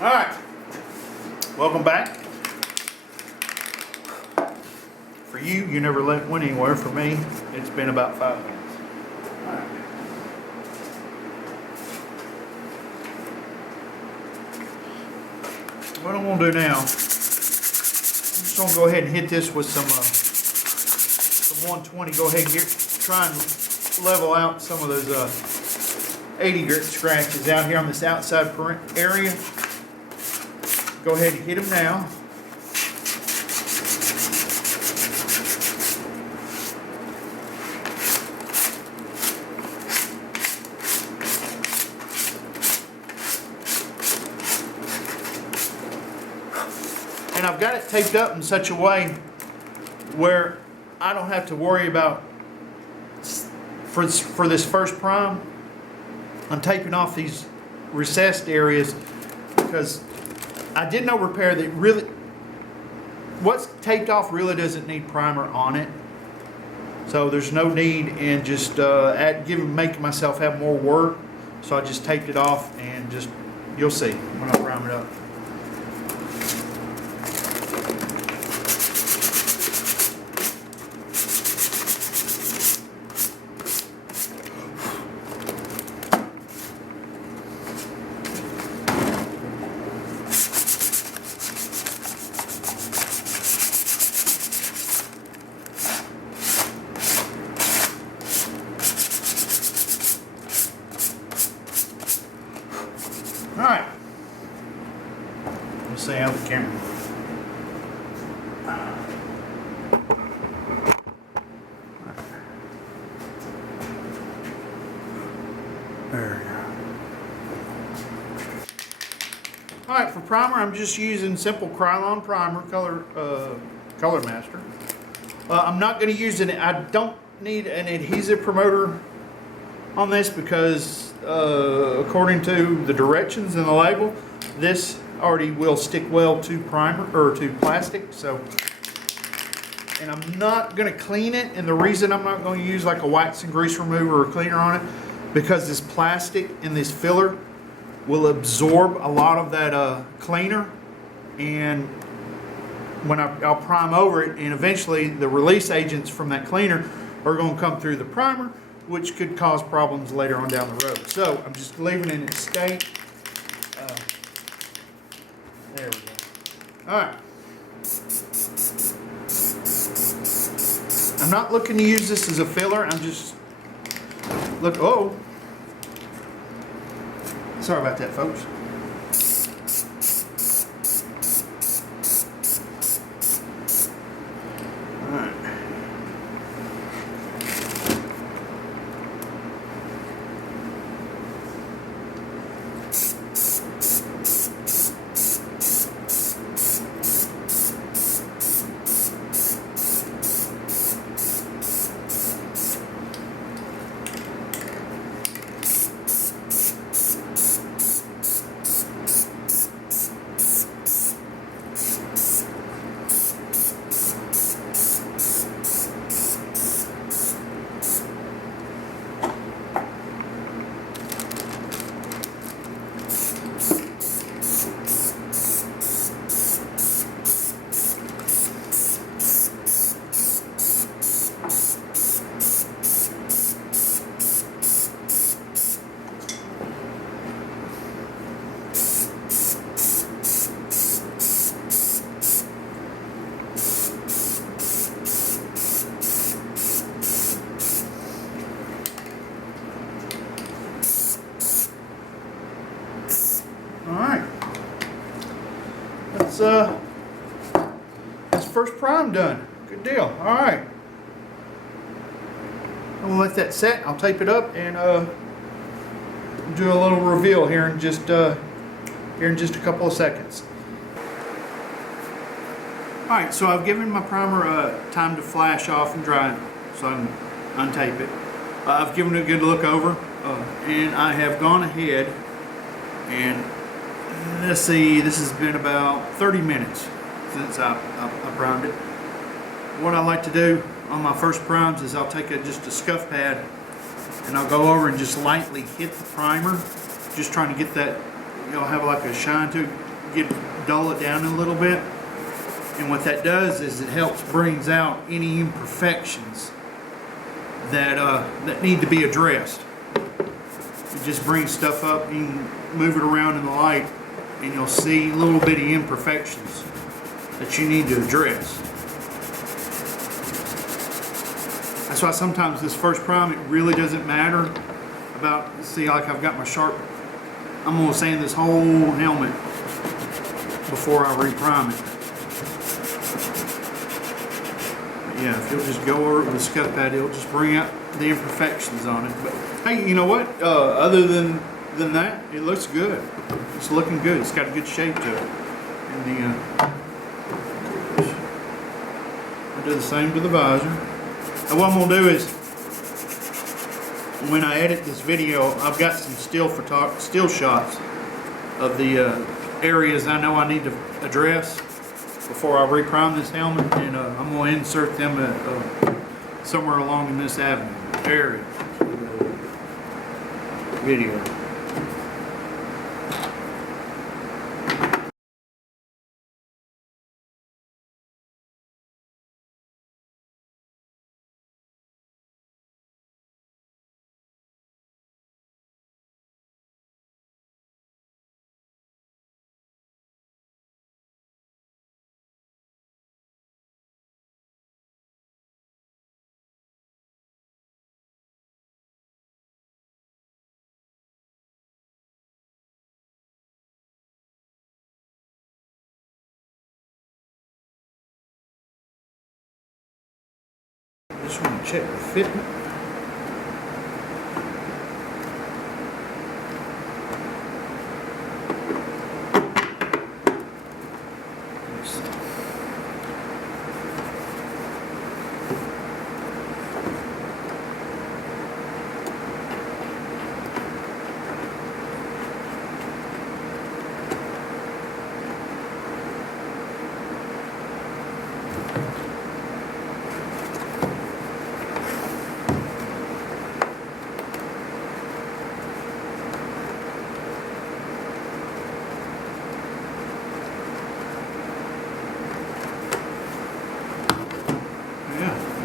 Alright, welcome back. For you, you never went anywhere. For me, it's been about 5 minutes. Alright. What I'm going to do now, I'm just going to go ahead and hit this with some 120. Go ahead and try and level out some of those 80 grit scratches out here on this outside area. Go ahead and hit them now. And I've got it taped up in such a way where I don't have to worry about, for this first prime, I'm taping off these recessed areas because I did no repair that really, what's taped off really doesn't need primer on it. So there's no need in just making myself have more work. So I just taped it off and just, you'll see when I prime it up. Alright, let's see how the camera. There we go. Alright, for primer, I'm just using simple Krylon primer, Color Master. I'm not going to use I don't need an adhesive promoter on this because according to the directions in the label, this already will stick well to primer or to plastic. So, and I'm not going to clean it, and the reason I'm not going to use like a wax and grease remover or cleaner on it, because this plastic and this filler will absorb a lot of that cleaner, and when I'll prime over it, and eventually the release agents from that cleaner are going to come through the primer, which could cause problems later on down the road. So I'm just leaving it in its state. There we go. All right. I'm not looking to use this as a filler. I'm just oh. Sorry about that, folks. All right. Alright, that's first prime done. Good deal. Alright, I'm going to let that set. I'll tape it up and do a little reveal here in just a couple of seconds. Alright, so I've given my primer time to flash off and dry so I can untape it. I've given it a good look over and I have gone ahead and let's see, this has been about 30 minutes since I primed it. What I like to do on my first primes is I'll take just a scuff pad and I'll go over and just lightly hit the primer, just trying to get that, have like a shine to it. dull it down a little bit. And what that does is it helps brings out any imperfections that that need to be addressed. It just brings stuff up. You can move it around in the light, and you'll see little bitty imperfections that you need to address. That's why sometimes this first prime, it really doesn't matter about, see, like I've got my sharp, I'm going to sand this whole helmet before I reprime it. But yeah, if you'll just go over it with a scuff pad, it'll just bring out the imperfections on it. But hey, you know what? Other than that, it looks good. It's looking good. It's got a good shape to it. And I'll do the same to the visor. And what I'm going to do is, when I edit this video, I've got some still shots of the areas I know I need to address before I reprime this helmet, and I'm going to insert them somewhere along in this area video. Just want to check the fitment.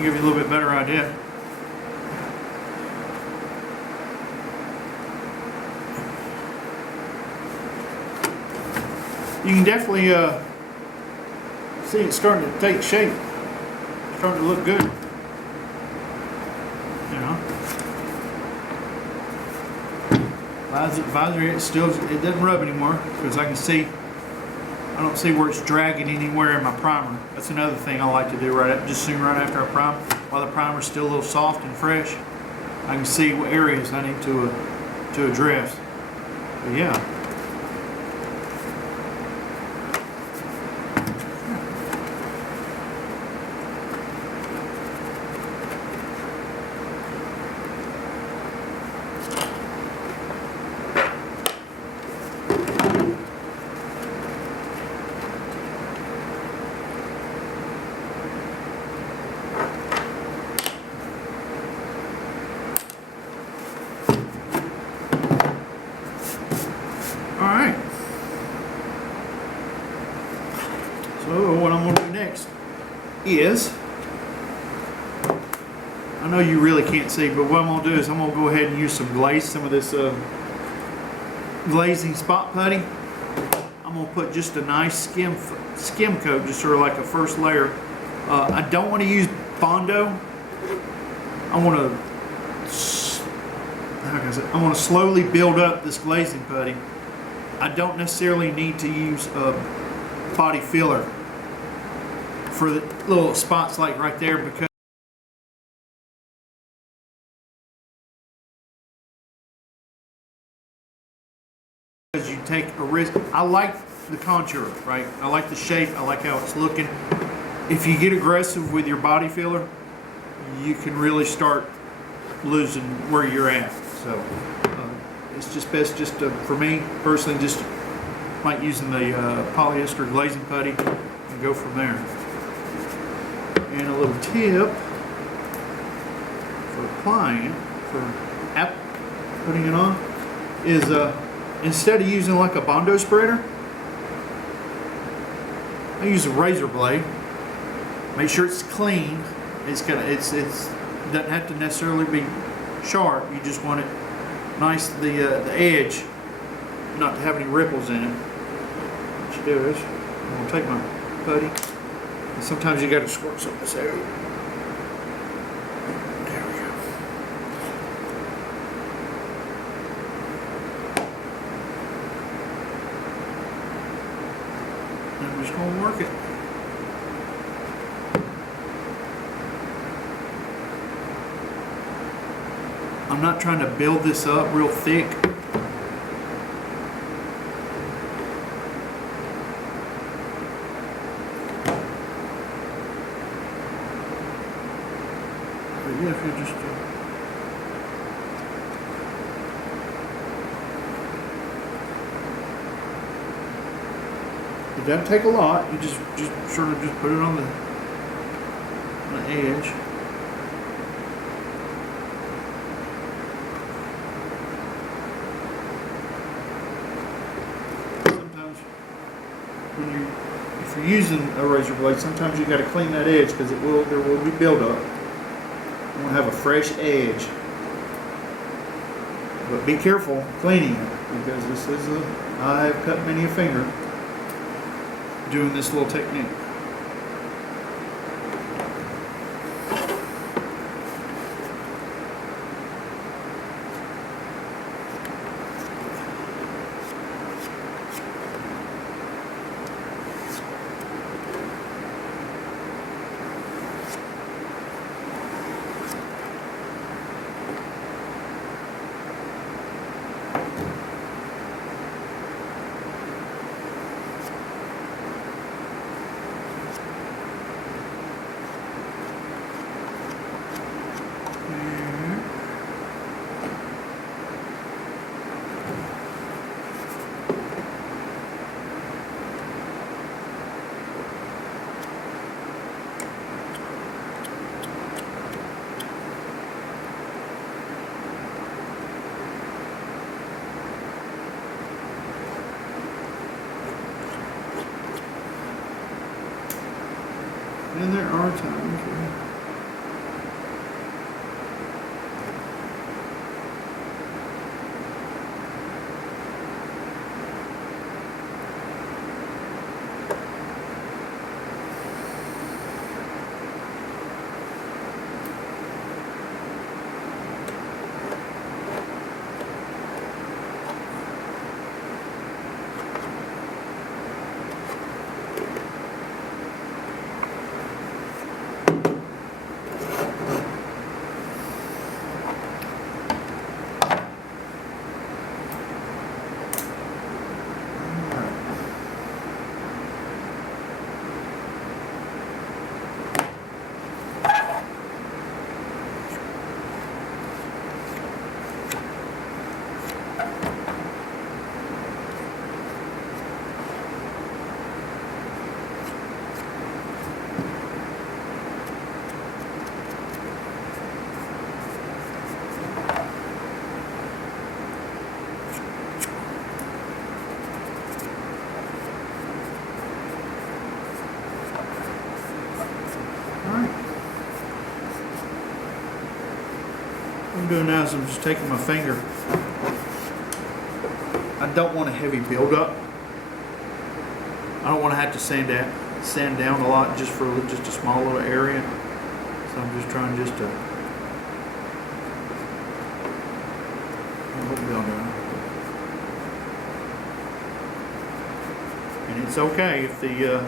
Give you a little bit better idea. You can definitely see it starting to take shape. It's starting to look good. You know, visor it doesn't rub anymore because I can see. I don't see where it's dragging anywhere in my primer. That's another thing I like to do just soon right after I prime. While the primer's still a little soft and fresh, I can see what areas I need to address. But yeah. So what I'm going to do next is, I know you really can't see, but what I'm going to do is I'm going to go ahead and use some of this glazing spot putty. I'm going to put just a nice skim coat, just sort of like a first layer. I don't want to use Bondo. I want to slowly build up this glazing putty. I don't necessarily need to use a body filler for the little spots like right there, because you take a risk. I like the contour, right? I like the shape. I like how it's looking. If you get aggressive with your body filler, you can really start losing where you're at. So it's just best for me personally, just like using the polyester glazing putty and go from there. And a little tip for applying, putting it on, is instead of using like a Bondo spreader, I use a razor blade. Make sure it's clean. It's doesn't have to necessarily be sharp. You just want it nice, the edge, not to have any ripples in it. What you do is, I'm gonna take my putty, and sometimes you got to squirt some of this out. There we go. And I'm just gonna work it. I'm not trying to build this up real thick. But yeah, if you just it doesn't take a lot. You just sort of just put it on the edge. If you're using a razor blade, sometimes you got to clean that edge because there will be buildup. You want to have a fresh edge, but be careful cleaning it because I've cut many a finger doing this little technique. And there are times where what I'm doing now is I'm just taking my finger. I don't want a heavy buildup. I don't want to have to sand down a lot just for just a small little area. So I'm just trying just to build up. And it's okay if the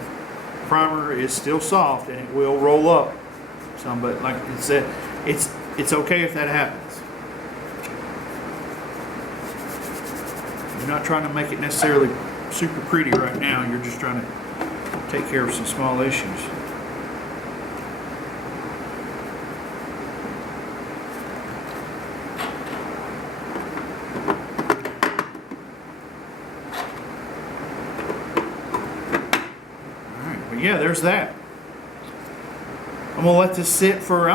primer is still soft, and it will roll up some, but like I said, it's okay if that happens. You're not trying to make it necessarily super pretty right now. You're just trying to take care of some small issues. Alright, but yeah, there's that. I'm gonna let this sit for a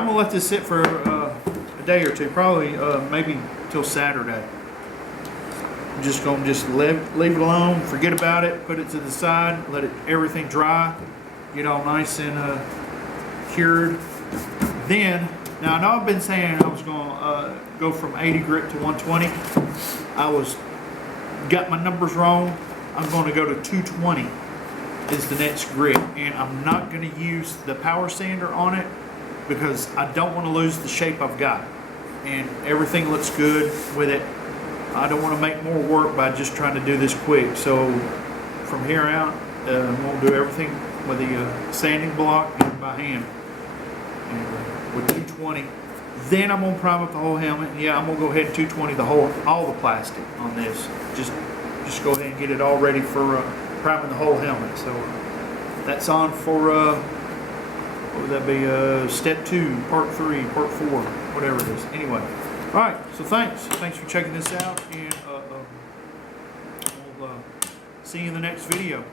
day or two, probably maybe till Saturday. I'm just gonna leave it alone, forget about it, put it to the side, let everything dry, get all nice and cured. Then, now I know I've been saying I was gonna go from 80 grit to 120. Got my numbers wrong. I'm gonna go to 220 is the next grit, and I'm not gonna use the power sander on it because I don't want to lose the shape I've got, and everything looks good with it. I don't want to make more work by just trying to do this quick. So from here out, I'm gonna do everything with the sanding block and by hand, and with 220. Then I'm gonna prime up the whole helmet. Yeah, I'm gonna go ahead and 220 all the plastic on this. Just go ahead and get it all ready for priming the whole helmet. So that's on for what would that be? Step 2, part 3, part 4, whatever it is. Anyway, all right. So thanks for checking this out, and we'll see you in the next video.